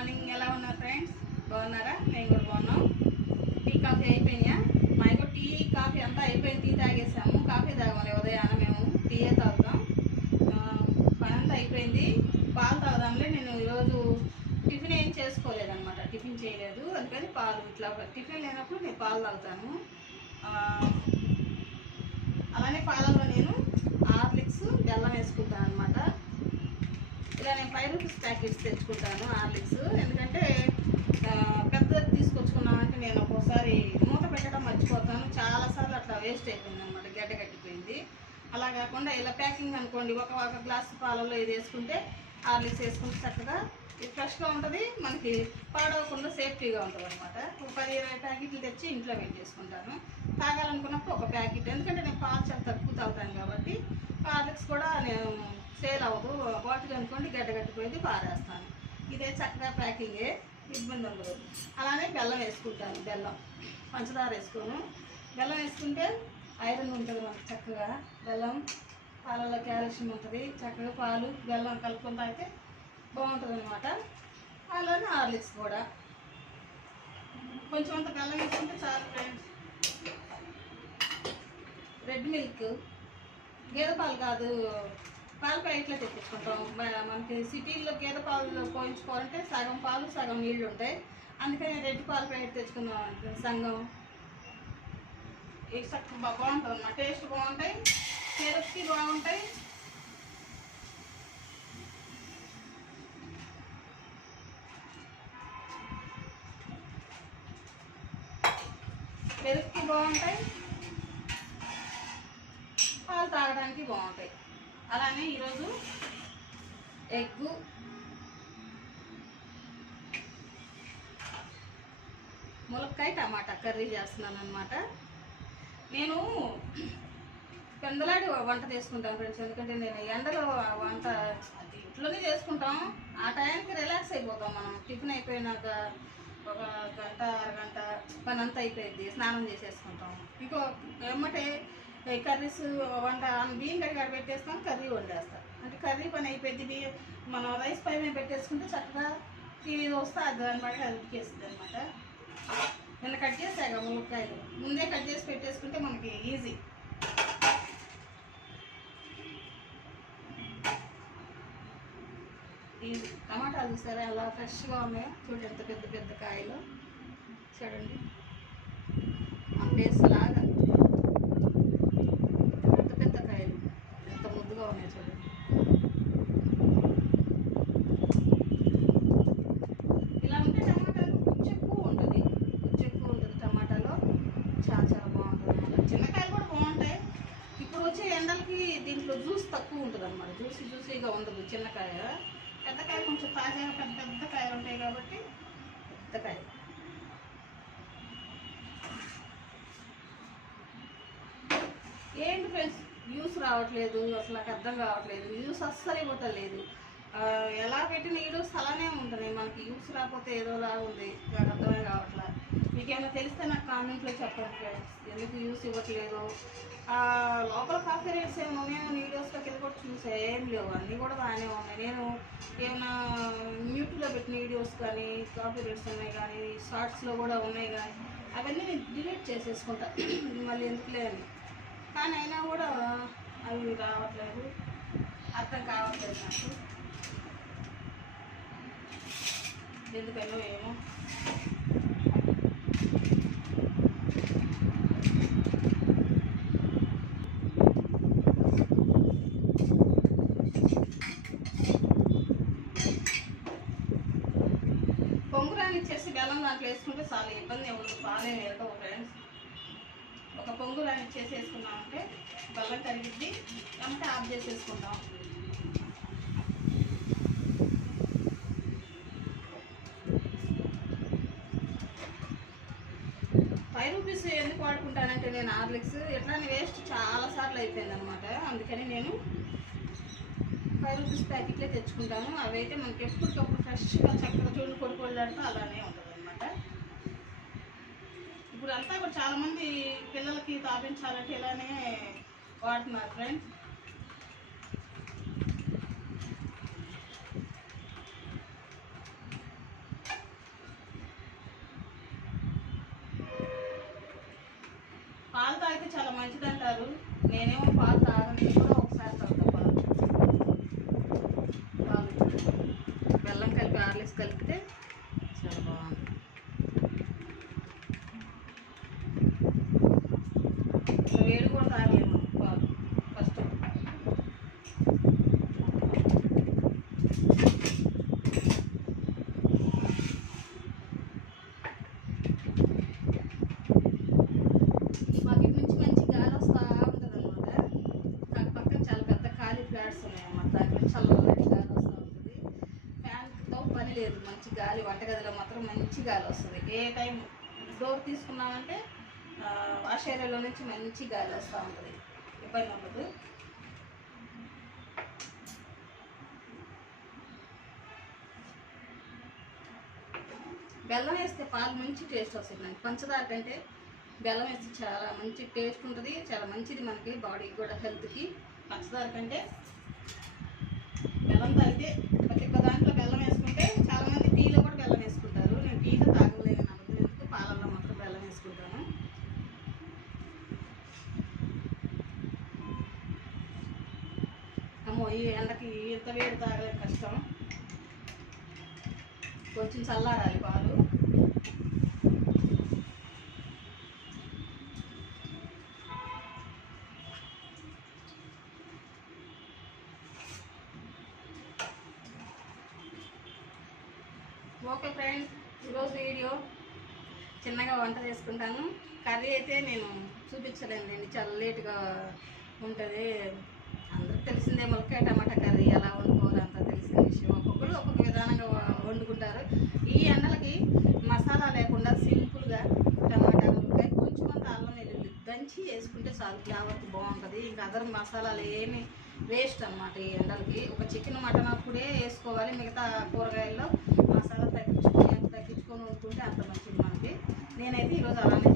Morning. ఎలా ఉన్నారు friends? బాగున్నారా? మేము కూడా బాగున్నాం. టీ కాఫీ అయిపోయినాయా? మాకు టీ కాఫీ అంతా అయిపోయింది. టీ తాగేసాము. కాఫీ తాగాలి ఉదయాన. మేము టీయే తాగుతాం. పని అంతా అయిపోయింది. పాలు తాగుదాంలే. నేను ఈరోజు టిఫిన్ ఏం చేసుకోలేదన్నమాట. టిఫిన్ చేయలేదు, అందుకని పాలు ఇట్లా టిఫిన్ లేనప్పుడు నేను పాలు తాగుతాను. అలానే పాలలో నేను హార్లిక్స్ బెల్లం వేసుకుంటాను అనమాట. ఇలా నేను 5 రూపీస్ ప్యాకెట్స్ తెచ్చుకుంటాను హార్లిక్స్. ఎందుకంటే పెద్దది తీసుకొచ్చుకున్నామంటే నేను ఒక్కోసారి మూత పెట్టడం మర్చిపోతాను. చాలాసార్లు అట్లా వేస్ట్ అయిపోయింది అనమాట, గడ్డ కట్టిపోయింది. అలా కాకుండా ఇలా ప్యాకింగ్ అనుకోండి, ఒక గ్లాస్ పాలలో ఇది వేసుకుంటే హార్లిక్స్ వేసుకుంటే చక్కగా ఇది ఫ్రెష్గా ఉంటుంది, మనకి పాడవకుండా సేఫ్టీగా ఉంటుంది అనమాట. ఒక 10-20 ప్యాకెట్లు తెచ్చి ఇంట్లో పెట్టేసుకుంటాను. తాగాలనుకున్నప్పుడు ఒక ప్యాకెట్, ఎందుకంటే నేను పాలు చాలా తక్కువ తాగుతాను కాబట్టి. హార్లిక్స్ కూడా నేను సేల్ అవ్వదు, బాటిల్ అనుకోండి గడ్డ కట్టిపోయింది, పారేస్తాను. ఇదే చక్కగా ప్యాకింగే, ఇబ్బంది ఉండదు. అలానే బెల్లం వేసుకుంటాను. బెల్లం పంచదార వేసుకోను. బెల్లం వేసుకుంటే ఐరన్ ఉంటుంది మనకు చక్కగా. బెల్లం పాలలో కాల్షియం ఉంటుంది. చక్కగా పాలు బెల్లం కలుపుకొని తాగితే బాగుంటుంది అనమాట. అలానే హార్లిక్స్ కూడా కొంచెం అంత బెల్లం వేసుకుంటే చాలు ఫ్రెండ్స్. రెడ్ మిల్క్, గేదె పాలు కాదు, పాల ప్యాకెట్లో తెప్పించుకుంటాం. మనకి సిటీల్లో గేదె పాలు పోయించుకోవాలంటే సగం పాలు సగం నీళ్ళు ఉంటాయి. అందుకని రెడ్ పాల ప్యాకెట్ తెచ్చుకున్నాం. సంగం ఈ చక్కగా బాగుంటుంది అన్నమాట. టేస్ట్ బాగుంటాయి, టేస్ట్కి బాగుంటాయి. పెరుగుకి బాగుంటాయి, పాలు తాగడానికి బాగుంటాయి. అలానే ఈరోజు ఎగ్గు, ములక్కాయ టమాటా కర్రీ చేస్తున్నాను అనమాట. నేను పెందలాడి వంట చేసుకుంటాను ఫ్రెండ్స్. ఎందుకంటే నేను ఎండలో వంట ఇంట్లోనే చేసుకుంటాం. ఆ టైంకి రిలాక్స్ అయిపోతాం మనం. టిఫిన్ అయిపోయినాక ఒక గంట అరగంట పని అంతా అయిపోయింది, స్నానం చేసేసుకుంటాం. ఇంకో ఏమంటే కర్రీస్ వంట బియ్యం కడిగి పెట్టేస్తాం, కర్రీ వండేస్తాం. అంటే కర్రీ పని అయిపోయింది. మనం రైస్ పై మీద పెట్టేసుకుంటే చక్కగా టీవీ వస్తే అది దాన్ని బట్టి అది ఉడికేస్తుంది అనమాట. నిన్న కట్ చేసాక ములక్కాయలు ముందే కట్ చేసి పెట్టేసుకుంటే మనకి ఈజీ. టమాటాలు చూసారా అలా ఫ్రెష్గా ఉన్నాయో? చూడండి ఎంత పెద్ద పెద్ద కాయలు, చూడండి ఆ ప్లేస్ లాగా పెద్ద పెద్ద కాయలు ఎంత ముద్దుగా ఉన్నాయో చూడండి. ఇలా ఉంటే టమాటాలు గుజ్జు ఎక్కువ ఉంటుంది, టమాటాలో చాలా చాలా బాగుంటుంది. చిన్నకాయలు కూడా బాగుంటాయి. ఇప్పుడు వచ్చే ఎండలకి దీంట్లో జ్యూస్ తక్కువ ఉంటుంది అన్నమాట. జ్యూసీగా ఉండదు చిన్నకాయ. పెద్దకాయ కొంచెం తాజాగా పెద్ద పెద్ద కాయలు ఉంటాయి కాబట్టి పెద్దకాయ. ఏంటి ఫ్రెండ్స్ వ్యూస్ రావట్లేదు, అసలు నాకు అర్థం కావట్లేదు. వ్యూస్ అస్సలు ఇవ్వట్లేదు. ఎలా పెట్టిన వీడియోస్ అలానే ఉంటున్నాయి. మనకి వ్యూస్ రాకపోతే ఏదోలా ఉంది, నాకు అర్థమే కావట్లేదు. మీకేమైనా తెలిస్తే నాకు కామెంట్లో చెప్పండి ఫ్రెండ్స్, ఎందుకు వ్యూస్ ఇవ్వట్లేదు. లోపల కాఫీ రేట్స్ ఏమైనా ఉన్నాయో వీడియోస్లోకి వెళ్ళి కూడా చూసే ఏం లేవు, అన్నీ కూడా బాగానే ఉన్నాయి. నేను ఏమైనా మ్యూట్లో పెట్టిన వీడియోస్ కానీ కాఫీ రేట్స్ ఉన్నాయి కానీ షార్ట్స్లో కూడా ఉన్నాయి కానీ అవన్నీ నేను డిలీట్ చేసేసుకుంటా మళ్ళీ ఎందుకులే అని. కానీ అయినా కూడా అవి రావట్లేదు, అర్థం కావట్లేదు నాకు ఎందుకనో ఏమో. పొంగురాని ఇచ్చేసి బెల్లం దాంట్లో వేసుకుంటే చాలా ఇబ్బంది ఉండదు, బాగానే వేరకవు ఫ్రెండ్స్. ఒక పొంగు రాని ఇచ్చేసి వేసుకున్నామంటే బెల్లం కరిగిద్ది, అంటే ఆఫ్ చేసేసుకుంటాం. ₹5 ఎందుకు వాడుకుంటానంటే నేను హార్లిక్స్ ఎట్లానే వేస్ట్ చాలాసార్లు అయిపోయింది అనమాట. అందుకని నేను ₹5 ప్యాకెట్లే తెచ్చుకుంటాను. అవి అయితే మనకి ఎప్పటికప్పుడు ఫ్రెష్గా చక్కగా చూడు కొడుకోళ్ళంటే అలానే ఉంటుంది అనమాట. ఇప్పుడు అంతా కూడా చాలామంది పిల్లలకి తాపించాలంటే ఇలానే వాడుతున్నారు ఫ్రెండ్స్. మంచిది అంటారు. నేనేమో పాలు తాగని, కూడా ఒకసారి తాగుతా పాలు. బెల్లం కలిపి హార్లిక్స్ కలిపితే చాలా బాగుంది. వేడి కూడా తాగలేము పాలు ఫస్ట్. మాకు ఇటు నుంచి మంచి గాలి వస్తూ ఉంటుంది అనమాట. దాని పక్కన చాలా పెద్ద ఖాళీ ఫ్లాట్స్ ఉన్నాయన్నమాట. దాంట్లో చల్లటి గాలి వస్తూ ఉంటుంది. ఫ్యాన్తో పని లేదు, మంచి గాలి. వంటగదిలో మాత్రం మంచి గాలి వస్తుంది. ఏ టైం డోర్ తీసుకున్నామంటే వాష్ ఏరియాలో నుంచి మంచి గాలి వస్తూ ఉంటుంది, ఇబ్బంది ఉండదు. బెల్లం వేస్తే పాలు మంచి టేస్ట్ వస్తుందండి. పంచదార కంటే బెల్లం వేస్తే చాలా మంచి టేస్ట్ ఉంటుంది, చాలా మంచిది మనకి బాడీకి కూడా, హెల్త్కి. పంచదార కంటే బెల్లం తాగితే ప్రతి ఒక్క దాంట్లో బెల్లం వేసుకుంటే, చాలామంది టీలో కూడా బెల్లం వేసుకుంటారు. నేను టీలో తాగలేదు నాకు ఎందుకు, పాలల్లో మాత్రం బెల్లం వేసుకుంటాను. అమ్మో ఈ ఎండకి ఇంత వేడి తాగలేదు, కష్టం. కొంచెం చల్లారాలి పాలు. ఓకే ఫ్రెండ్స్, ఈరోజు వీడియో చిన్నగా వంట చేసుకుంటాను. కర్రీ అయితే నేను చూపించలేనులేండి, చాలా లేట్గా ఉంటుంది. అందరికి తెలిసిందే ములక్కాయ టమాటా కర్రీ ఎలా వండుకోవాలి అంతా తెలిసిన విషయం. ఒక్కొక్కరు ఒక్కొక్క విధానంగా వండుకుంటారు. ఈ ఎండలకి మసాలా లేకుండా సింపుల్గా టమాటా ములక్కాయ కొంచెం అంత అల్లం వెల్లుల్లి దంచి వేసుకుంటే చాలు, ఫ్లేవర్కి బాగుంటుంది. ఇంకా అదర్ మసాలాలు ఏమి వేస్ట్ అనమాట. ఈ ఎండలకి ఒక చికెన్ మటన్ అప్పుడే వేసుకోవాలి, మిగతా కూరగాయల్లో మసాలా తగ్గించుకొని వండుకుంటే అంత మంచిది మనకి. నేనైతే ఈరోజు అలానే